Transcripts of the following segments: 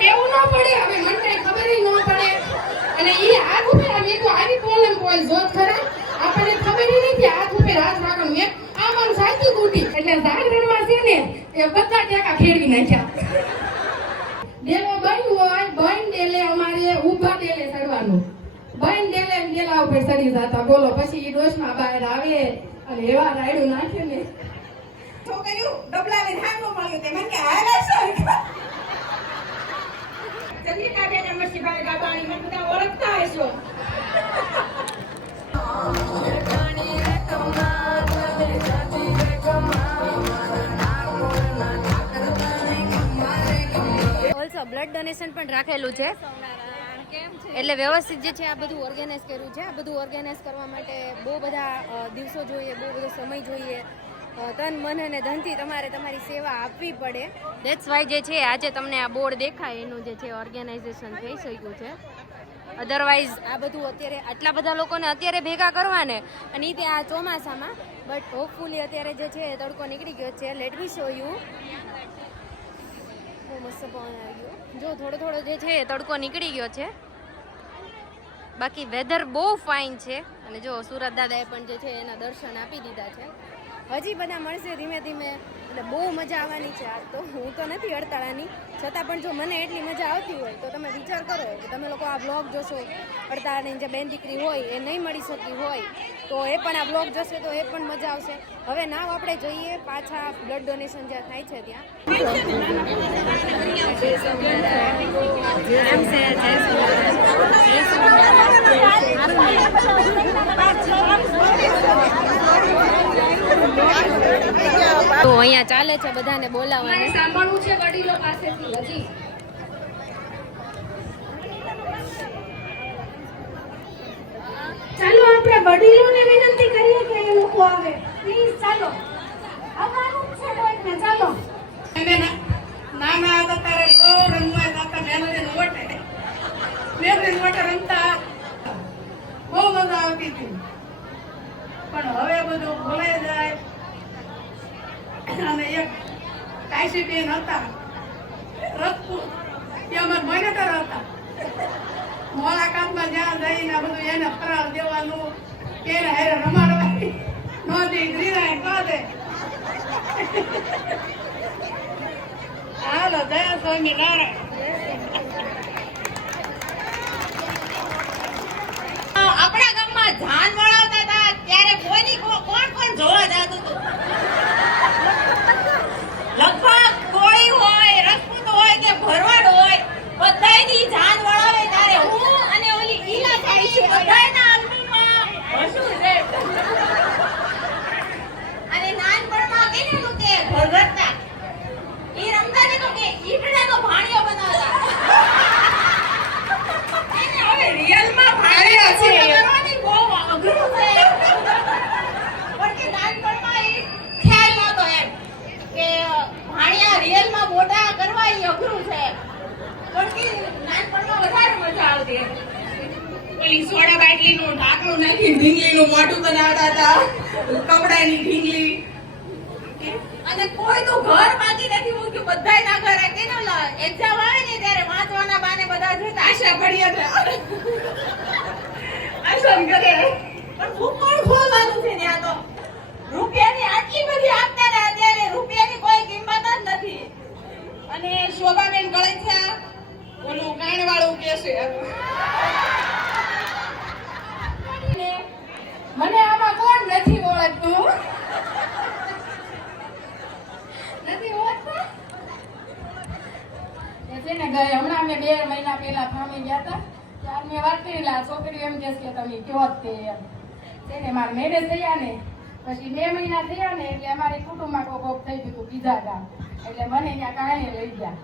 કેવું ન પડે હવે મને કઈ ખબર ન પડે અને ઈ હાથ ઉપર આ મીઠું આવી પ્રોબ્લેમ કોઈ જોત ખરા આપણને ખબર નથી હાથ ઉપર હાથ રાખવાનું મેં આમ આમ સાચી ગુટી એટલે જાગરણમાં છે ને એ બધા ટેકા ફેરવી નાખ્યા ડેલો બન્યું હોય બન ડેલે અમારે ઊભા ડેલે ચડવાનું બન ડેલે ડેલા ઉપર ચડી જતા બોલો પછી ઈ ડોશમાં બહાર આવે અને એવા રાયડું નાખે ને છોકરીઓ ડબલાને ધાનો મળ્યો તે મને કે હાલા સર ચંદ્રિકા બેન અમરસિંહભાઈ ગાબાણી મને બધા ઓળખતા હશો ઓલસો બ્લડ ડોનેશન પણ રાખેલું છે એટલે વ્યવસ્થિત જે છે આ બધું ઓર્ગેનાઇઝ કર્યું છે આ બધું ઓર્ગેનાઇઝ કરવા માટે બહુ બધા દિવસો જોઈએ બહુ બધો સમય જોઈએ તન મન અને ધનથી તમારે તમારી સેવા આપવી પડે દેટ્સ વાય જે છે આજે તમને આ બોર્ડ દેખાય એનું જે છે ઓર્ગેનાઇઝેશન થઈ શક્યું છે અધરવાઇઝ આ બધું અત્યારે આટલા બધા લોકોને અત્યારે ભેગા કરવાને અને એ ત્યાં ચોમાસામાં બટ હોપફુલી અત્યારે જે છે તડકો નીકળી ગયો છે લેટ મી શો યુ બહુ મસ્ત પવન આવી ગયો જો થોડો થોડો જે છે તડકો નીકળી ગયો છે બાકી વેધર બહુ ફાઇન છે અને જો સુરત દાદાએ પણ જે છે એના દર્શન આપી દીધા છે હજી બધા મળશે ધીમે ધીમે એટલે બહુ મજા આવવાની છે આજ તો હું તો નથી હડતાળાની છતાં પણ જો મને એટલી મજા આવતી હોય તો તમે વિચાર કરો કે તમે લોકો આ બ્લોગ જોશો હડતાળાની જે બેન દીકરી હોય એ નહીં મળી શકી હોય તો એ પણ આ બ્લોગ જોશે તો એ પણ મજા આવશે હવે નાવ આપણે જઈએ પાછા બ્લડ ડોનેશન જ્યાં થાય છે ત્યાં તો અહીંયા ચાલે છે બધાને બોલાવવાનું સાંભળવું છે વડીલો પાસેથી હજી ચાલો આપણે વડીલોને વિનંતી કરીએ કે એ લોકો આવે પ્લીઝ ચાલો આવવાનું છે કોઈને ચાલો નાના હતા ત્યારે બહુ રમવા જતા મેલડીને ઓટે રમતા બહુ મજા આવતી હતી પણ હવે બધું ભૂલાઈ જાય અને એક કાશી બેન હતા રસપૂત એ અમાર મોનેટર હતા મુલાકાતમાં જ્યાં જઈને બધું એને ફરાવ દેવાનું એને હારે રમાડવાની નદી ગ્રીરાય કાઢે હાલો જય સ્વામી નારાયણ આપણા ગામમાં ધાન વળાવતા હતા ત્યારે કોઈની કોણ કોણ જોવા જતું હતું લગભગ કોઈ હોય રસપૂત હોય કે ભરવાડ હોય બધાયની જાન વળાવે ત્યારે હું અને ઓલી ઈલા થાય છે બધાયના આલ્બમમાં હસું રે અને નાનપણમાં કેનેલું કે ઘરઘરતા ઈ રમતા ને તો કે ઈટડાનો ભાણિયો બનાવતા એને હવે રિયલમાં ભાણિયો છે કરવાની બહુ અઘરું છે પણ કે નાનપણમાં ઈ ખ્યાલ નહોતો એમ કે ભાણિયા રિયલમાં મોટા કરવા ઈ અઘરું છે પણ કે નાનપણમાં વધારે મજા આવતી ઓલી સોડા બાટલીનું ઢાંકણું નાખી ઢીંગલીનું મોઢું બનાવતા હતા કપડાની ઢીંગલી અને કોઈ તો ઘર બાકી નથી મૂક્યું બધાય ના ઘરે કેનો એક્ઝામ આવે ને ત્યારે વાંચવાના બાને બધા જતા આશા ભણ્યા હતા આશા કરે પણ બુક કોણ ખોલવાનું છે ને આ તો રૂપિયાની આટલી બધી આપતા ને અત્યારે રૂપિયાની કોઈ કિંમત જ નથી અને શોભાબેન ગળેછા ઓલું કાણ વાળું કે છે મને આમાં કોણ નથી ઓળખતું નથી ઓળખતા એ છે ને ગયે હમણાં મેં 2 મહિના પહેલા ફામી ગયા હતા ત્યારે મેં વાત કરી આ છોકરી એમ કે તમે કયો તે એમ છે ને મારા મેરેજ થયા ને પછી 2 મહિના થયા ને એટલે અમારે કુટુંબમાં કોક થઈ ગયું હતું બીજા ગામ એટલે મને ત્યાં કાંઈ લઈ ગયા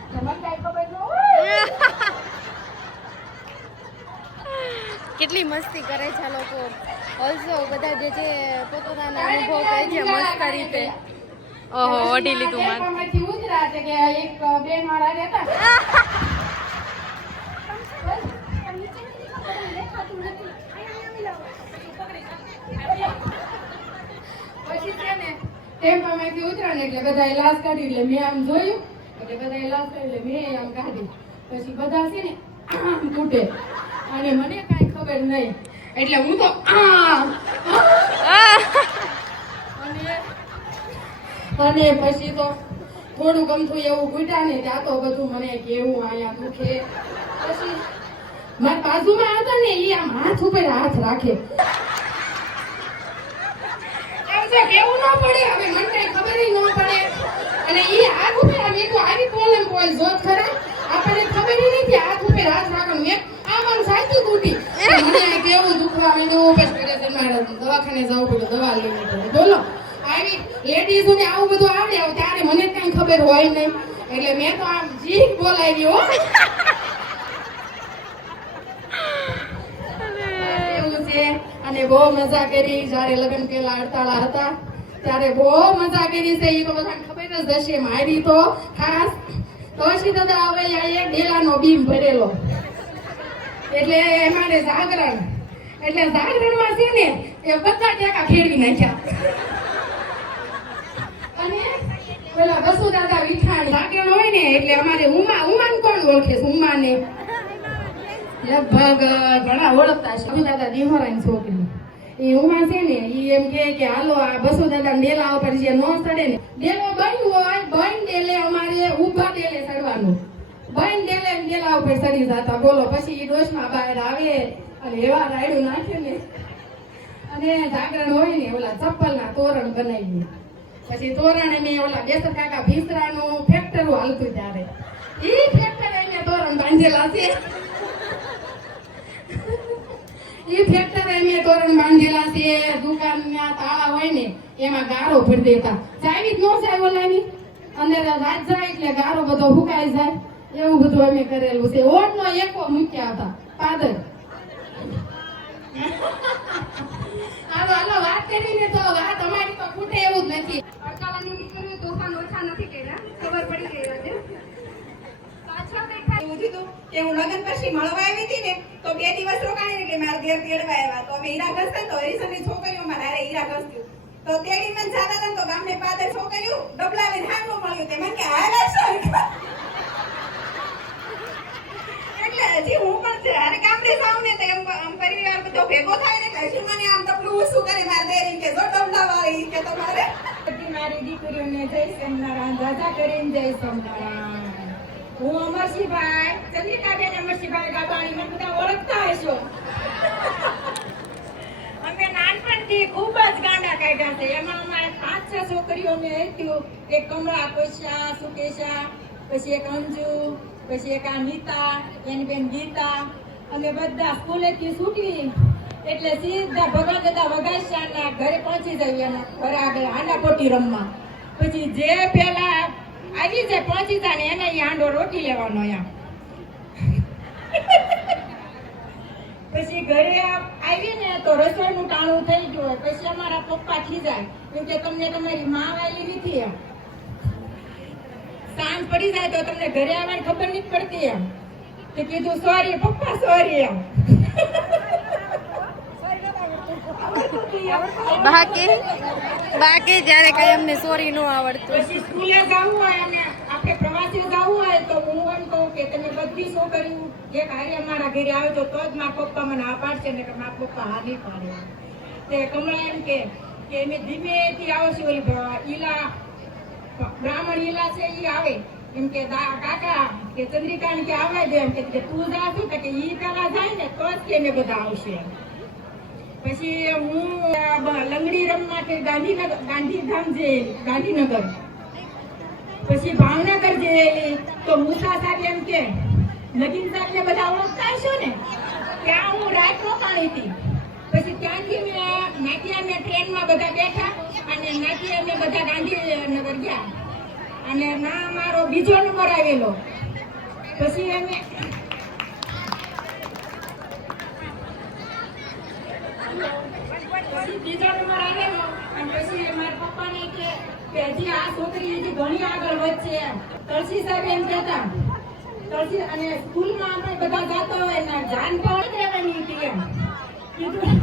એટલે મને કાંઈ ખબર ન હોય કેટલી મસ્તી કરે છે લોકો ઓલ્સો બધા જે છે પોતાના અનુભવ કહે છે મસ્ત રીતે ઓહો ઓઢી લીધું માંથી ઉતરા છે કે એક બેન વાળા રહેતા પછી છે ને ટેમ્પામાંથી ઉતરા ને એટલે બધા લાશ કાઢી એટલે મેં આમ જોયું એટલે બધા લાશ એટલે મેં આમ કાઢી. પછી બધા છે ને આમ તૂટે અને મને કાંઈ ખબર નહીં એટલે હું તો અને પછી તો થોડું ગમતું એવું કૂટ્યા ને ત્યાં તો બધું મને કેવું અહીંયા દુખે. પછી મારા બાજુમાં હતા ને એ આમ હાથ ઉપર હાથ રાખે. કેવું ન પડે હવે મને કઈ ખબર ન પડે અને એ હાથ ઉપર આ મીઠું આવી પોલમ પોલ જોત ખરા આપણને ખબર નથી હાથ ઉપર હાથ રાખવાનું. મેં આમ આમ સાચી કૂટી મને આ કેવું દુખવા માંડ્યું. પછી મારે દવાખાને જવું પડ્યું, દવા લેવી પડે. બોલો આવી લેડીઝોને આવું બધું આવડે ત્યારે મને કઈ ખબર હોય નહીં એટલે મેં તો આમ જીભ બોલાવી હો. એવું છે અને બહુ મજા કરી. જયારે લગ્ન પેલા અડતાળા હતા ત્યારે બહુ મજા કરી છે. એ તો બધાને ખબર જ હશે. મારી તો ખાસ તોશી દાદા આવે અહીંયા ડેલાનો બીમ ભરેલો એટલે અમારે જાગરણ એટલે જાગરણમાં છે ને એ બધા ટેકા ફેરવી નાખ્યા. અને પેલા બસુ દાદા વિઠાણી જાગરણ હોય ને એટલે અમારે ઉમાન કોણ ઓળખે છે? ઉમાને લગભગ ઘણા ઓળખતા છે. બસુ દાદા દિહોરાની છોકરી એ ઉમા છે ને એ એમ કે હાલો આ બસુ દાદા ડેલા ઉપર જે નો ચડે ને ડેલો બંધ હોય બંધ ડેલે અમારે ઊભા ડેલે ચડવાનું. બંધ ડેલે ડેલા ઉપર ચડી જતા. બોલો પછી ડોશમાં બહાર આવે અને એવા રાયડું નાખે ને અને જાગરણ હોય ને ઓલા ચપ્પલના તોરણ બનાવીએ. પછી તોરણ અમે ઓલા બેસર કાકા ભીસરાનું ફેક્ટરું હાલતું ત્યારે ઈ ફેક્ટર અમે તોરણ બાંધેલા છે. ઈ ફેક્ટર અમે તોરણ બાંધેલા છે. દુકાનના તાળા હોય ને એમાં ગારો ભરી દેતા. ચાવી જ નો જાય ઓલાની અંદર રાત જાય એટલે ગારો બધો ફૂંકાઈ જાય. એવું બધું અમે કરેલું છે. ઓટનો એકો મૂક્યા હતા પાદર. હાલો વાત કરીને તો વાત અમારી તો ખૂટે એવું જ નથી. અડતાળાની દીકરીઓ તોફાન ઓછા નથી કર્યા, ખબર પડી ગઈ છે. પાછળ દેખાય એવું થયું કે હું લગ્ન પછી મળવા આવી હતી ને તો 2 દિવસ રોકાણી એટલે મારા ઘેર તેડવા આવ્યા. તો અમે હીરા ઘસતા તો હરીસનની છોકરીઓ મારા હારે હીરા ઘસ્યું તો તેડીને જતા હતા તો ગામને પાદર છોકરીઓ ડબલા લઈને હાંગો મળ્યું. તે મને કે હાલે છે એટલે હજી હું પણ છે અરે ગામડે જાઉં ને તો એમ પરિવાર બધો ભેગો થાય ને હજી મને આમ ડબલું શું કરે મારે દેરીને કે જો ડબલા વાળી કે તમારે મારી દીકરીઓને જય સોમનારાયણ દાદા કરીને જય સોમનારાયણ. હું અમરસિંહભાઈ ચંદ્રિકાબેન અમરસિંહભાઈ ગાબાણી મને બધા ઓળખતા હશો. અમે નાનપણથી ખૂબ જ ગાંડા કાઢ્યા છે. એમાં અમારે 5-6 છોકરીઓને હતી. એક કમળા, કોશા, સુકેશા, પછી એક અંજુ, પછી એક આ નીતા, એની બેન ગીતા. અમે બધા સ્કૂલેથી છૂટી એટલે સીધા ભગવાન દાદા વગાસ્યાના ઘરે પહોંચી જઈએ એના ઘરે આગળ આંડા પોટી રમવા. પછી જે પેલા આવી જાય પહોંચી જાય ને એને ઈ હાંડો રોટી લેવાનો એમ. પછી ઘરે આવી ને તો રસોઈનું ટાણું થઈ ગયું હોય. પછી અમારા પપ્પા ખીજાય કેમ કે તમને તમારી માં વાલી નથી એમ. સાંજ પડી જાય તો તમને ઘરે આવવાની ખબર નથી પડતી એમ. તો કીધું સોરી પપ્પા સોરી એમ. બાકી જ્યારે કઈ અમને સોરી નો આવડતું. પછી સ્કૂલે જવું હોય અને આપણે પ્રવાસે જવું હોય તો હું એમ કહું કે તમે બધી છોકરીઓ એક હારે અમારા ઘરે આવે તો જ મારા પપ્પા મને આ પાડશે ને કે મારા પપ્પા હા નહીં પાડે. તે કમળા એમ કે અમે ધીમેથી આવો છે ઓલી ઈલા બ્રાહ્મણ ઈલા છે ઈ આવે એમ કે કાકા કે ચંદ્રિકાને કે આવે દે એમ કે તું જા છું કે ઈ પેલા જાય ને તો જ કે અમે બધા આવશે. પછી હું લંગડી રમવા કે ગાંધીધામ ગાંધીનગર પછી ભાવનગર જયેલી તો મુસા સાહેબ એમ કે નગીન સાહેબ ને બધા ઓળખતા હશો ને ત્યાં હું રાત રોકાણી હતી. પછી ત્યાંથી નાટિયા ટ્રેનમાં બધા બેઠા અને નાટિયા અમે બધા ગાંધીનગર ગયા અને ના મારો બીજો નંબર આવેલો. પછી અમે બીજો નંબર આવેલો અને પછી મારા પપ્પાને કે હજી આ છોકરી હજી ઘણી આગળ વધશે. તળસી સાહેબ એમ કહેતા તળસી અને સ્કૂલમાં આપણે બધા જતો હોય ને જાન પણ રહેવાની હતી એમ કીધું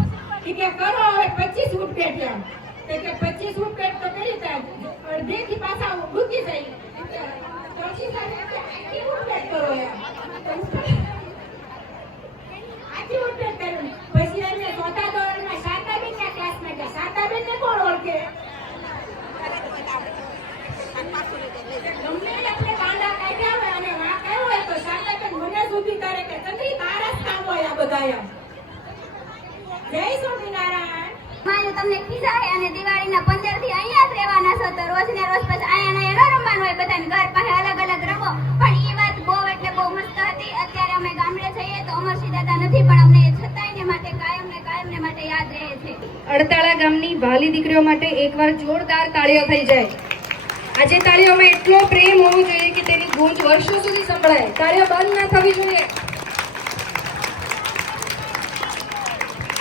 કે કરો હવે 25 ફૂટ પેટ્યા કે 25 ફૂટ પેટ તો કરી અડધેથી પાછા ડૂકી જાય. તળસી ઈચ્છી થાય કે આખી ઉઠપેટ કરો એમ. આખી ઉઠપેટ કરું. પછી એમને ચોથા ધોરણમાં શારદાબેનના ક્લાસમાં ગયા. શારદાબેનને કોણ ઓળખે? ગમે આપણે કાંડા કાઢ્યા હોય અને વાંક આવ્યો હોય તો શારદાબેન મને જ ઊભી કરે કે ચંદ્રી તારા જ કામ હોય આ બધા એમ. જય સ્વામિનારાયણ. માનું તમને ખીજા હે અને દિવાળીના 15 થી અહીંયા જ રહેવાના છો તો રોજ ને રોજ પછી અહીંયા ને રમવાનું હોય બધાને ઘર પાસે અલગ અલગ રમો. પણ એ વાત બહુ એટલે બહુ મસ્ત હતી. અત્યારે અમે ગામડે જઈએ તો અમરસિંહ દાદા નથી પણ અમને છતાંય ને માટે કાયમ ને માટે યાદ રહે છે. અડતાળા ગામની વાલી દીકરીઓ માટે એકવાર જોરદાર તાળીઓ થઈ જાય. આજે તાળીઓમાં એટલો પ્રેમ હોવો જોઈએ કે તેની ગૂંજ વર્ષો સુધી સંભળાય. તાળીઓ બંધ ના થવી જોઈએ.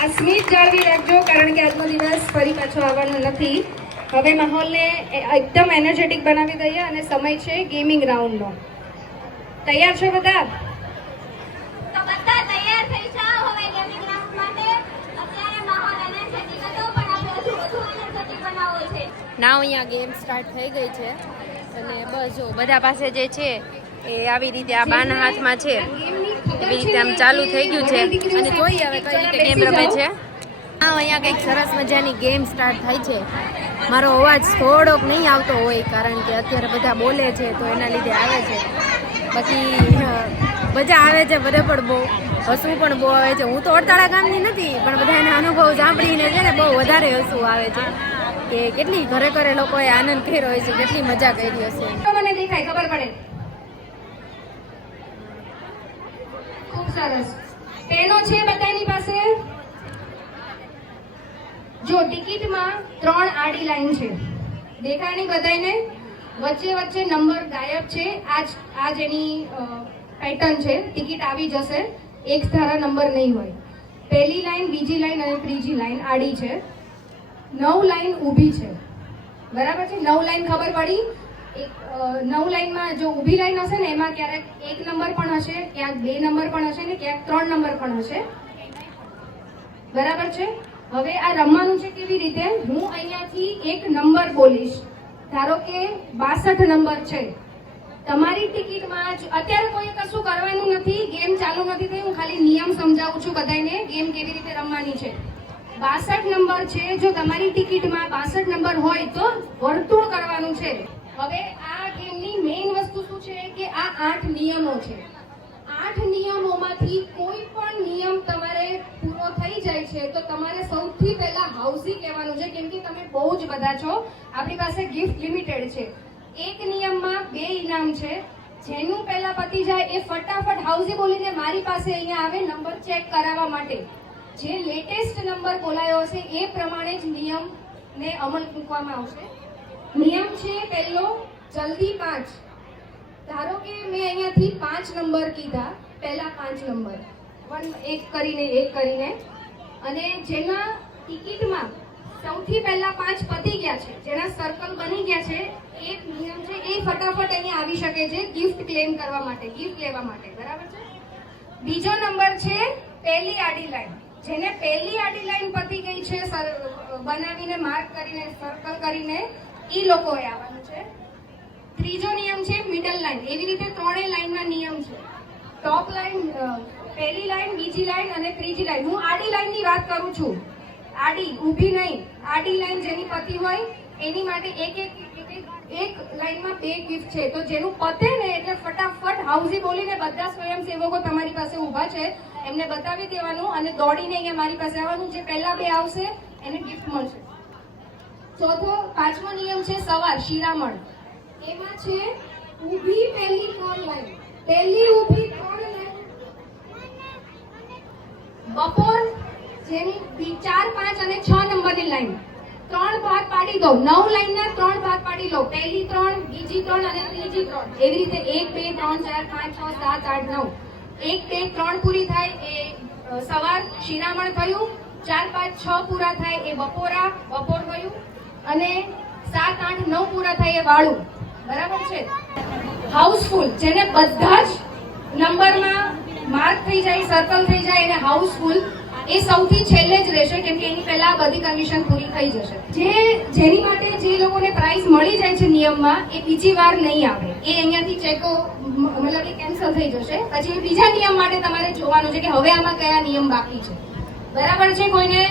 આ સ્મિત જાળવી રાખજો કારણ કે આજનો દિવસ ફરી પાછો આવવાનો નથી. હવે માહોલને એકદમ એનર્જેટિક બનાવી દઈએ અને સમય છે ગેમિંગ રાઉન્ડનો. તૈયાર છો બધા? તો બધા તૈયાર થઈ જાઓ હવે ગેમિંગ રાઉન્ડ માટે. અત્યારે માહોલ એનર્જેટિક હતો પણ આપણે હજુ વધુ એનર્જેટિક બનાવવો છે. નાવ અહીંયા ગેમ સ્ટાર્ટ થઈ ગઈ છે અને બસ જો બધા પાસે જે છે એ આવી રીતે આ બાના હાથમાં છે એવી રીતે આમ ચાલુ થઈ ગયું છે અને જોઈએ હવે કઈ રીતે ગેમ રમે છે. હા, અહીંયા કંઈક સરસ મજાની ગેમ સ્ટાર્ટ થાય છે. મારો અવાજ થોડોક નહીં આવતો હોય કારણ કે અત્યારે બધા બોલે છે તો એના લીધે આવે છે. બાકી મજા આવે છે બધે પણ બહુ હસવું પણ બહુ આવે છે. હું તો અડતાળા ગામની નથી પણ બધા એના અનુભવ સાંભળીને છે ને બહુ વધારે હસવું આવે છે કે કેટલી ઘરે ઘરે લોકોએ આનંદ કર્યો હોય છે, કેટલી મજા કરી હશે. મને દેખાય ખબર પડે. ખૂબ સરસ. પેનો છે બધાની પાસે? જો ટિકિટમાં 3 આડી લાઈન છે, દેખાય નહીં બધાને? વચ્ચે વચ્ચે નંબર ગાયબ છે. આજ એની પેટર્ન છે. ટિકિટ આવી જશે, એક ધારા નંબર નહીં હોય. પહેલી લાઈન, બીજી લાઈન અને ત્રીજી લાઈન આડી છે. 9 લાઈન ઊભી છે, બરાબર છે? 9 લાઈન ખબર પડી? 9 લાઈનમાં જો ઊભી લાઈન હશે ને એમાં ક્યારેક 1 નંબર પણ હશે, ક્યાંક 2 નંબર પણ હશે ને ક્યાંક 3 નંબર પણ હશે, બરાબર છે? હવે આ રમવાનું છે કેવી રીતે? હું અહીંયાથી એક નંબર બોલીશ. ધારો કે 62 નંબર છે. તમારી ટિકિટમાં અત્યારે કોઈ કશું કરવાનું નથી, ગેમ ચાલુ નથી થઈ. હું ખાલી નિયમ સમજાવું છું બધાને ગેમ કેવી રીતે રમવાની છે. 62 નંબર છે. જો તમારી ટિકિટમાં 62 નંબર હોય તો વર્તુળ કરવાનું છે. હવે આ ગેમની મેઇન વસ્તુ શું છે કે આ 8 નિયમો છે. 8 નિયમોમાંથી કોઈ પણ નિયમ તમારે પૂરો થઈ જાય છે તો તમારે સૌથી પહેલા હાઉસી કહેવાનું છે કેમ કે તમે બહુ જ બધા છો. આપણી પાસે ગિફ્ટ લિમિટેડ છે. એક નિયમમાં 2 ઇનામ છે. જેનું પહેલા પતી જાય એ ફટાફટ હાઉસી બોલીને મારી પાસે અહીંયા આવે નંબર ચેક કરાવવા માટે. જે લેટેસ્ટ નંબર બોલાયો હશે એ પ્રમાણે જ નિયમને અમલ મૂકવામાં આવશે. નિયમ છે પહેલો, જલ્દી 5. ધારો કે મેં અહીંયાથી 5 નંબર કીધા, પહેલા 5 નંબર એક કરીને અને જેના ટિકિટમાં સૌથી પહેલા 5 પતી ગયા છે, જેના સર્કલ બની ગયા છે, એક નિયમ છે એ ફટાફટ અહીંયા આવી શકે છે ગિફ્ટ ક્લેમ કરવા માટે, ગિફ્ટ લેવા માટે, બરાબર છે? બીજો નંબર છે પહેલી આડી લાઈન. જેને પહેલી આડી લાઈન પતી ગઈ છે બનાવીને માર્ક કરીને સર્કલ કરીને ઈ લોકોએ આવવાનું છે. ત્રીજો નિયમ છે મિડલ લાઈન. એવી રીતે 3 લાઈનના નિયમ છે. ટોપ લાઈન, પહેલી લાઈન, બીજી લાઈન અને ત્રીજી લાઈન. હું આડી લાઈનની વાત કરું છું, આડી, ઊભી નહીં. આડી લાઈન જેની પતી હોય એની માટે એક લાઈનમાં 2 ગિફ્ટ છે. તો જેનું પતે ને એટલે ફટાફટ હાઉસી બોલીને બધા સ્વયંસેવકો તમારી પાસે ઊભા છે એમને બતાવી દેવાનું અને દોડીને અહીંયા મારી પાસે આવવાનું. જે પહેલા 2 આવશે એને ગિફ્ટ મળશે. પાંચમો નિયમ છે સવાર, શિરામણ. એમાં છે ઊભી પહેલી 3 લાઈન, પહેલી ઊભી 3 લાઈન. બપોર જેની 4, 5 અને 6 નંબરની લાઈન 3 ભાગ પાડી દો. 9 લાઈનના 3 ભાગ પાડી લો. પહેલી 3, બીજી 3 અને ત્રીજી 3. એવી રીતે 1, 2, 3, 4, 5, 6, 7, 8, 9. 1, 2, 3 પૂરી થાય એ સવાર, શિરામણ થયું. 4, 5, 6 પૂરા થાય એ બપોર થયું અને 7, 8, 9 પૂરા થાય એ વાળું, બરાબર છે? હાઉસફુલ, જેને બધા જ નંબરમાં માર્ક થઈ જાય, સર્કલ થઈ જાય એને હાઉસફુલ. એ સૌથી છેલ્લે જ રહેશે, કેમ કે એની પહેલા આ બધી કન્ડિશન પૂરી થઈ જશે. જેની માટે જે લોકોને પ્રાઇઝ મળી જાય છે નિયમમાં, એ બીજી વાર નહીં આવે. એ અહીંયાથી ચેકો મતલબ કે કેન્સલ થઈ જશે. પછી બીજા નિયમ માટે તમારે જોવાનું છે કે હવે આમાં કયા નિયમ બાકી છે. બરાબર છે? કોઈને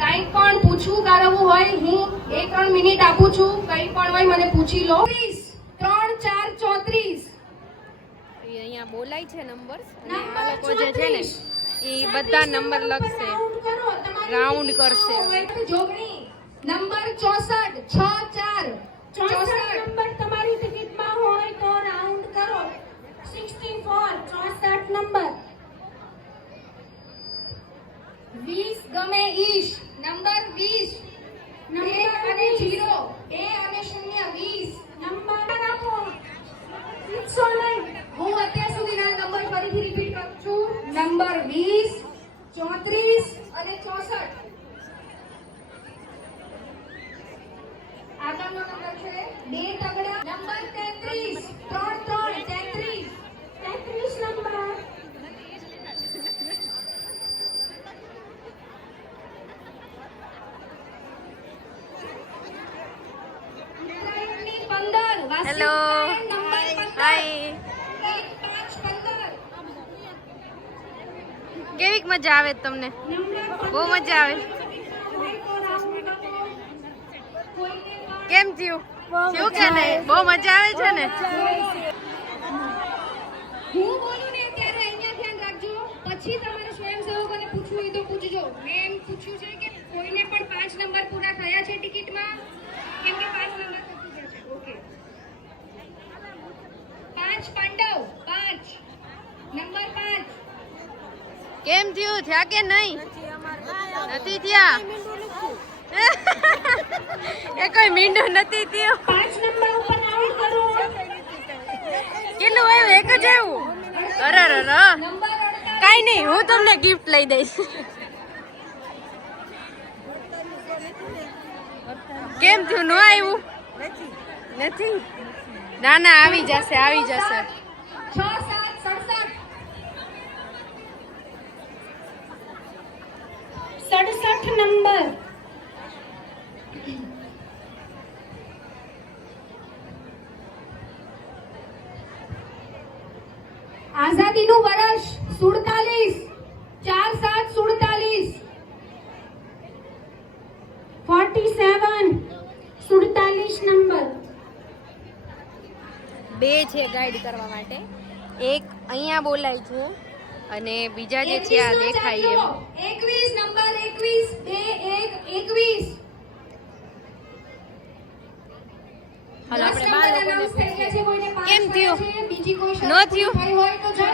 કાંઈ પણ પૂછવું કારવું હોય, હું 1-3 મિનિટ આપું છું. કંઈ પણ હોય મને પૂછી લો. 3 4 34 અહીંયા બોલાય છે નંબર, અને આ લોકો જે છે ને એ બધા નંબર લખશે, રાઉન્ડ કરશે. જોગણી નંબર 64 64 64 નંબર તમારી ટિકિટમાં હોય તો રાઉન્ડ કરો. 64 64 નંબર. 20 ગમે ઈશ નંબર 20 નંબર અને 0 એ અને 0 20 નંબર આપો. હું અત્યાર સુધીના નંબર ફરીથી રિપીટ કરું છું. નંબર 20 34 અને 64. આગળનો નંબર છે 2 તગડા નંબર 33 3 33 નંબર. ઉત્તરાયણની 15 વાસી હેલો, ઉત્તરાયણ નંબર 15 હાય. 1 5 15 કેવીક મજા આવે તમને? બહુ મજા આવે. કેમ થયું? થયું કે નહીં? બહુ મજા આવે છે ને? હું બોલું ને ત્યારે અહીંયા ધ્યાન રાખજો. પછી તમારે સ્વયંસેવકોને પૂછવું હોય તો પૂછજો. મેં એમ પૂછ્યું છે કે કોઈને પણ 5 નંબર પૂરા થયા છે ટિકિટમાં? કેમ કે 5 નંબર થતું જશે. ઓકે. 5 પાંડવ 5 નંબર 5. કેમ થયું? થયા કે નહીં? નથી થયા. એ કોઈ મીંડું નથી થયું. 5 નંબર ઉપર રાઉન્ડ કરો. કેટલું આવ્યું? એક જ આવ્યું? અરે કાઈ નહીં, હું તમને ગિફ્ટ લઈ દઈશ. કેમ થયું? ન આવ્યું? નથી. ના ના, આવી જશે, આવી જશે. 6 7 67 નંબર. આઝાદીનું વર્ષ 47 4 7 47 47 47 નંબર. બે છે ગાઈડ કરવા માટે. એક અહીંયા બોલાય છે અને બીજા જે છે આ દેખાય એમ. 21 નંબર 21 2 1 21. હાલ આપણે બાર લોકોને પૂછીએ. કેમ કેમ થયું? બીજી કોઈ ન થયું?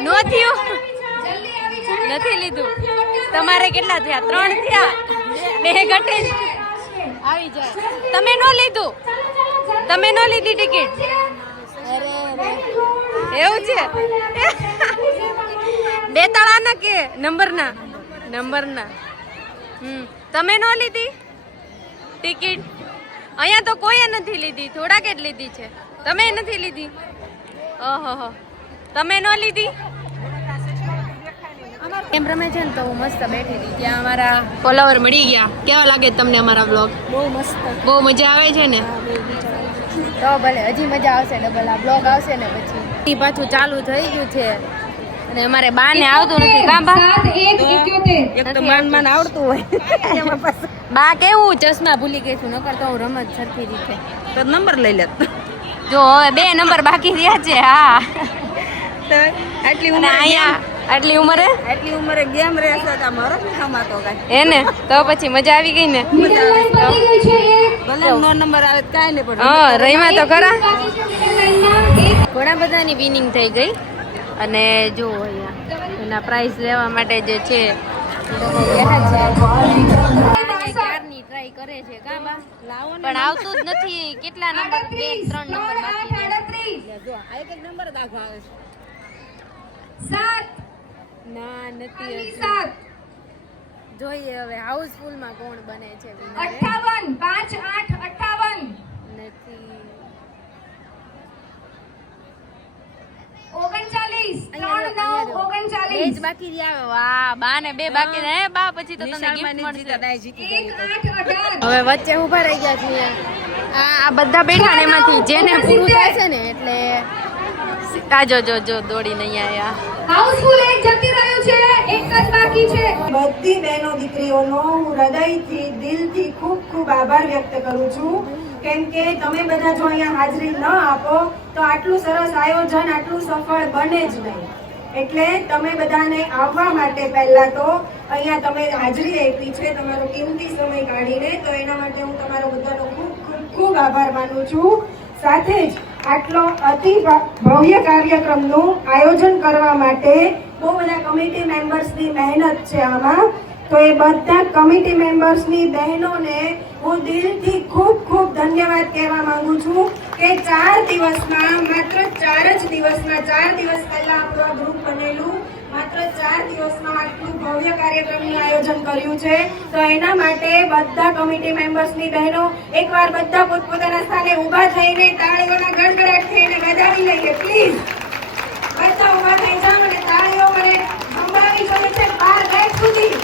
ન થયું? નથી લીધું. તમારે કેટલા થયા? 3 થયા. 2 ઘટે છે. આવી જાય. તમે ન લીધું? તમે ન લીધી ટિકિટ? એવું છે? બે તાળાના કે નંબરના? નંબરના. તમે ન લીધી ટિકિટ? અહીંયા તો કોઈએ નથી લીધી, થોડાક જ લીધી છે. તમે નથી લીધી? ઓહો, તમે ન લીધી? એમ રમે છે ને તો હું મસ્ત બેઠી હતી, ત્યાં અમારા ફોલોવર મળી ગયા. કેવા લાગે તમને અમારા બ્લોગ? બહુ મસ્ત. બહુ મજા આવે છે ને? તો ભલે હજી મજા આવશે, ડબલ આ બ્લોગ આવશે ને પછી પાછું ચાલુ થઈ ગયું છે. અને અમારે બાને આવતું નથી. કાં બા? 7 1 71. એક તો માન આવતું હોય. બા કેવું ચશ્મા ભૂલી ગઈ છું, નકર તો હું રમત સરખી રીતે. તો નંબર લઈ લેત. જો હવે 2 નંબર બાકી રહ્યા છે. હા, તો આટલી અને ઉંમરે અહીંયા આટલી ઉંમરે આટલી ઉંમરે ગેમ રહેશે તો મારો જ ખમાતો કાંઈ. એને તો પછી મજા આવી ગઈ ને. મિડલ લાઈન પતી ગઈ છે એક. ભલે નો નંબર આવે તો કાંઈ નહીં, પણ હા, રહીમાં તો ખરા. બાકી છે મિડલ લાઈનમાં એક. ઘણા બધાની વિનિંગ થઈ ગઈ. અને જો અહીંયા એના પ્રાઇઝ લેવા માટે જે છે એ લોકો બેઠા છે. ક્યારની ટ્રાય કરે છે. કાં બા? પણ આવતું જ નથી. કેટલા નંબર? 2 3 નંબર બાકી છે. 38 જો આ એક નંબર જ આખો આવે છે. 7 ના, નથી ખાલી હજુ. 7 જોઈએ હવે હાઉસફુલ માં કોણ બને છે winner. 58 5 8 58 નથી. 39 3 9 અહીંયા 39 બાકી રહ્યા. વાહ, બા ને 2 બાકી રહ્યા. હે બા, પછી તો તમને નિશાળમાં gift નહીં મળશે. જીતા, દાય જીતી ગઈ તો. હવે વચ્ચે ઊભા રહી ગયા છીએ. આ બધા બેઠા ને એમાંથી જેને પૂરું થાય છે ને એટલે આ જો દોડીને અહીંયા આયા. હાઉસફુલ એક જતી રહ્યું છે, એક જ બાકી છે. બધી બહેનો દીકરીઓનો હું હૃદયથી દિલથી ખૂબ ખૂબ આભાર વ્યક્ત કરું છું, કેમ કે તમે બધા જો અહીંયા હાજરી ન આપો તો આટલું સરસ આયોજન આટલું સફળ બને જ નહીં. એટલે તમે બધાને આવવા માટે પહેલા તો અહીંયા તમે હાજરી આપી છે તમારો કિંમતી સમય કાઢીને, તો એના માટે હું તમારો બધાનો ખૂબ ખૂબ ખૂબ આભાર માનું છું. સાથે જ આટલો અતિ ભવ્ય કાર્યક્રમનું આયોજન કરવા માટે બહુ બધા કમિટી મેમ્બર્સની મહેનત છે આમાં. તો એ બધા કમિટી મેમ્બર્સની બહેનોને હું દિલથી ખૂબ ખૂબ ધન્યવાદ કહેવા માંગુ છું કે 4 દિવસમાં માત્ર 4 જ દિવસમાં 4 દિવસ પહેલા આપણું આ ગ્રુપ બનેલું, માત્ર 4 દિવસમાં આટલું ભવ્ય કાર્યક્રમનું આયોજન કર્યું છે. તો એના માટે બધા કમિટી મેમ્બર્સની બહેનો એકવાર બધા પોતપોતાના સ્થાને ઊભા થઈને તાળીઓના ગડગડાટ થઈને વધાવી લઈએ પ્લીઝ. બધા ઊભા થઈ જાઓ અને તાળીઓ મને સંભળાવી જોઈએ છે 12 ગેટ સુધી.